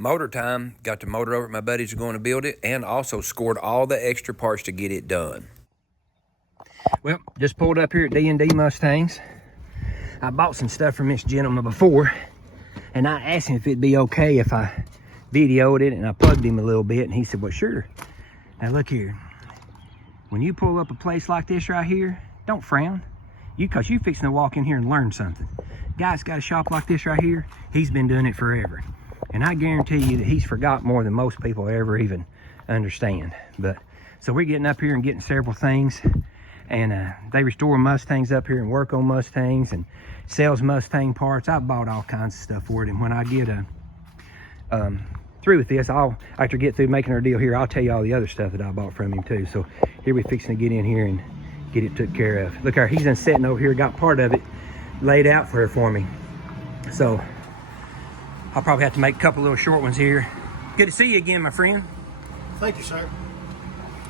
Motor time. Got the motor over at my buddies are going to build it, and also scored all the extra parts to get it done. Well, just pulled up here at D&D Mustangs. I bought some stuff from this gentleman before, and I asked him if it'd be okay if I videoed it, and I plugged him a little bit, and he said, well, sure. Now look here. When you pull up a place like this right here, don't frown. Because you fixing to walk in here and learn something. Guy's got a shop like this right here. He's been doing it forever. And I guarantee you that he's forgot more than most people ever even understand. But so we're getting up here and getting several things. And they restore Mustangs up here and work on Mustangs and sells Mustang parts. I've bought all kinds of stuff for it. And when I get through with this, after I get through making our deal here, I'll tell you all the other stuff that I bought from him too. So here we're fixing to get in here and get it took care of. Look, he's been sitting over here, got part of it laid out for me. So I'll probably have to make a couple little short ones here. Good to see you again, my friend. Thank you, sir.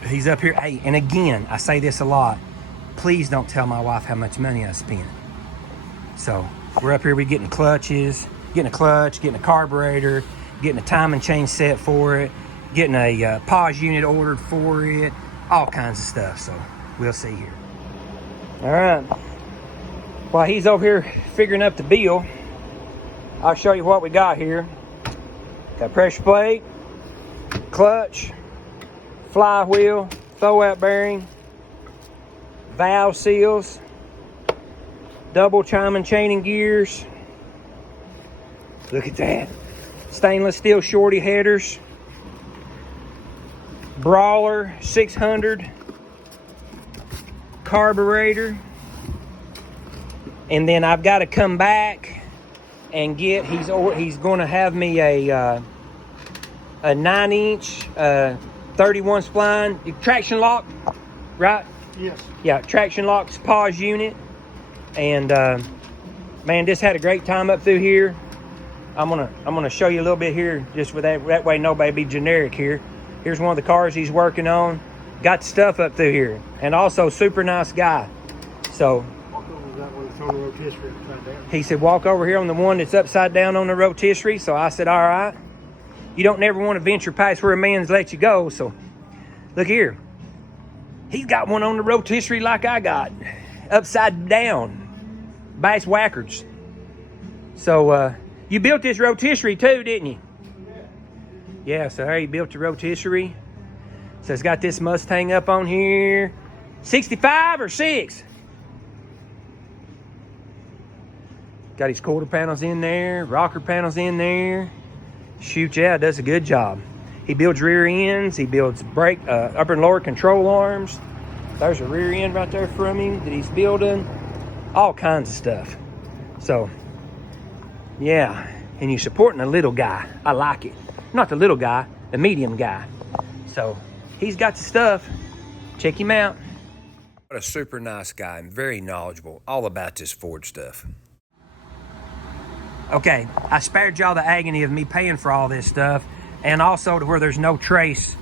He's up here. Hey, and again, I say this a lot. Please don't tell my wife how much money I spent. So we're up here, we're getting clutches, getting a clutch, getting a carburetor, getting a timing chain set for it, getting a pause unit ordered for it, all kinds of stuff. So we'll see here. All right. While he's over here figuring up the bill, I'll show you what we got here. Got pressure plate, clutch, flywheel, throwout bearing, valve seals, double chiming chaining gears. Look at that. Stainless steel shorty headers, Brawler 600, carburetor. And then I've got to come back and get, he's going to have me a 9-inch 31 spline traction lock, right? Yes. Yeah, traction lock's pause unit. And man, just had a great time up through here. I'm gonna show you a little bit here, just with that way nobody be generic here. Here's one of the cars he's working on. Got stuff up through here, and also super nice guy. So That one that's on the rotisserie upside down. he said, walk over here on the one that's upside down on the rotisserie. So I said, all right. You don't never want to venture past where a man's let you go. So look here. He's got one on the rotisserie like I got, upside down, bass whackers. So you built this rotisserie too, didn't you? Yeah, so there he built the rotisserie. So it's got this Mustang up on here. 65 or 6? Got his quarter panels in there, rocker panels in there. Shoot, yeah, does a good job. He builds rear ends. He builds brake, upper and lower control arms. There's a rear end right there from him that he's building. All kinds of stuff. So, yeah, and you're supporting a little guy. I like it. Not the little guy, the medium guy. So he's got the stuff. Check him out. What a super nice guy and very knowledgeable all about this Ford stuff. Okay, I spared y'all the agony of me paying for all this stuff, and also to where there's no trace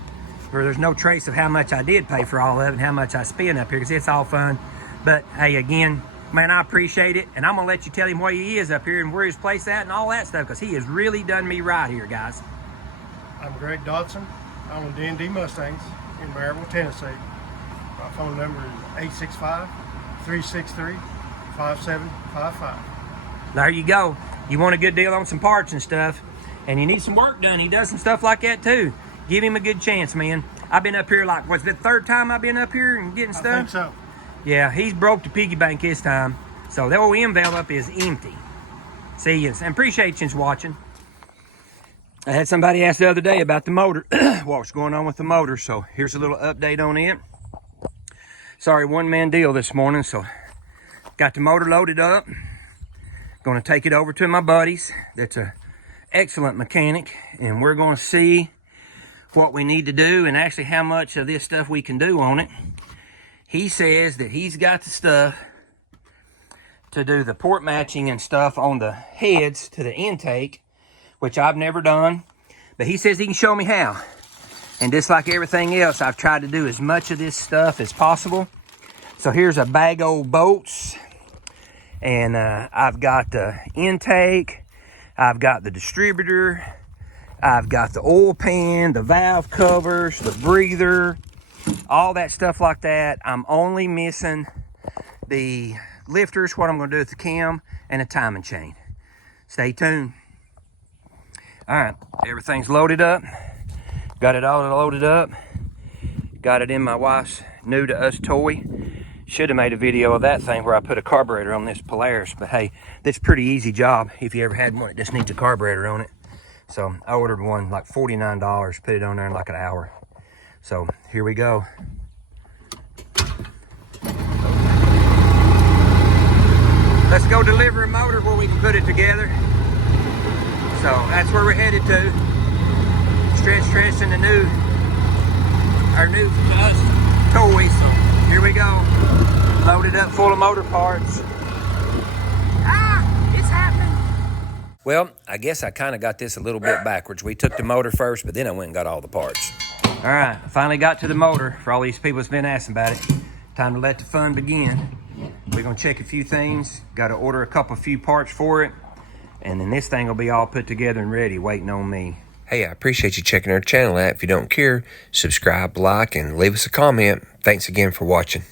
of how much I did pay for all of it and how much I spent up here, because it's all fun. But hey, again, man, I appreciate it, and I'm gonna let you tell him where he is up here and where his place at and all that stuff, because he has really done me right here, guys. I'm Greg Dodson. I'm with D&D Mustangs in Maryville, Tennessee. My phone number is 865-363-5755. There you go. You want a good deal on some parts and stuff, and you need some work done. He does some stuff like that too. Give him a good chance, man. I've been up here like, what's the third time I've been up here and getting stuff? I think so. Yeah, he's broke the piggy bank this time. So the old envelope is empty. See you, and appreciate you watching. I had somebody ask the other day about the motor, what's going on with the motor. So here's a little update on it. Sorry, one-man deal this morning. So got the motor loaded up. Going to take it over to my buddies. That's a excellent mechanic, and we're going to see what we need to do and actually how much of this stuff we can do on it. He says that he's got the stuff to do the port matching and stuff on the heads to the intake, which I've never done, but he says he can show me how. And just like everything else, I've tried to do as much of this stuff as possible. So here's a bag of old bolts, and I've got the intake, I've got the distributor, I've got the oil pan, the valve covers, the breather, all that stuff like that. I'm only missing the lifters, what I'm going to do with the cam, and a timing chain. Stay tuned. All right, everything's loaded up. Got it all loaded up. Got it in my wife's new to us toy. Should have made a video of that thing where I put a carburetor on this Polaris, but hey, that's a pretty easy job if you ever had one that just needs a carburetor on it. So I ordered one like $49, put it on there in like an hour. So here we go. Let's go deliver a motor where we can put it together. So that's where we're headed to. Stretch in our new toy. So here we go. Loaded up full of motor parts. It's happening. Well, I guess I kind of got this a little bit backwards. We took the motor first, but then I went and got all the parts. All right, finally got to the motor. For all these people that's been asking about it, time to let the fun begin. We're gonna check a few things. Got to order a few parts for it, and then this thing will be all put together and ready, waiting on me. Hey, I appreciate you checking our channel out. If you don't care, subscribe, like, and leave us a comment. Thanks again for watching.